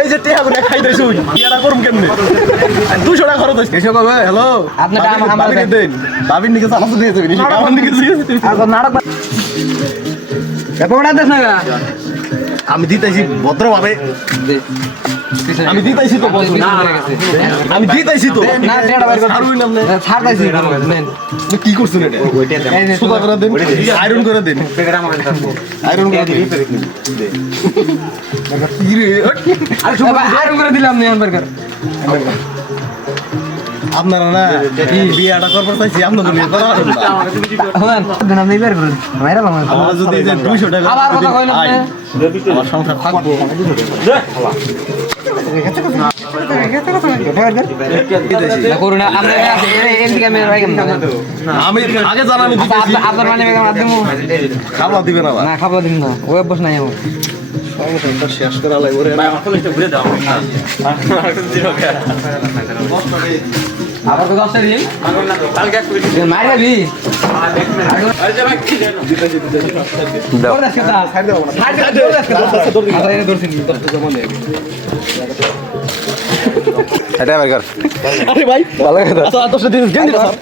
এই যে টেহা গুলো খাইতে শুন ইয়াটা করুম কেমনে 200 টাকা খরচ হইছে এসে কবে হ্যালো আপনি আমার দেন ভাবির নিকে চালাতে দিয়ে দেবেন আমার নিকে আর নাটক এপোড়া দেখ না আমি দিতেছি ভদ্রভাবে আমি দিতেছি তো বল না আমি দিতেছি তো না টেড়া বাইর কর ছাড়ুই না আপনি ছাড় দাইছি নেন আপনি কি করছেন এটা সুদা করে দেন আয়রন করে দেন আয়রন করে দেন কি রে আরে সুদা আয়রন করে দিলাম নেন বার্গার আপনারা না কি বিয়াটা করতে চাইছি আপনাদের নিয়ে কথা বলুন না হন দেন আপনি বের করুন মাইরা বাংলা আমরা যদি যে 200 টাকা আবার কথা কইন আপনি আমার সংসার থাকবো না করুন আমরা এমনি ক্যামেরা রাখেন না আমি আগে জানানি দিতেছি আপনার মানে মাধ্যম খাবার দিবেন আবার না খাবো দিন না ওই বস নাই আমার সংসারটা শেষ করা লাগবে রে ভাই আমার তো ঘুরে দাও আবার কত আছে রে কালকে মাইরা দি দাও দাও সাইড দাও সাইড দাও দর্শন এটা বার্গার আরে ভাই ভালো কথা আচ্ছা 10 দিন গেন্দি স্যার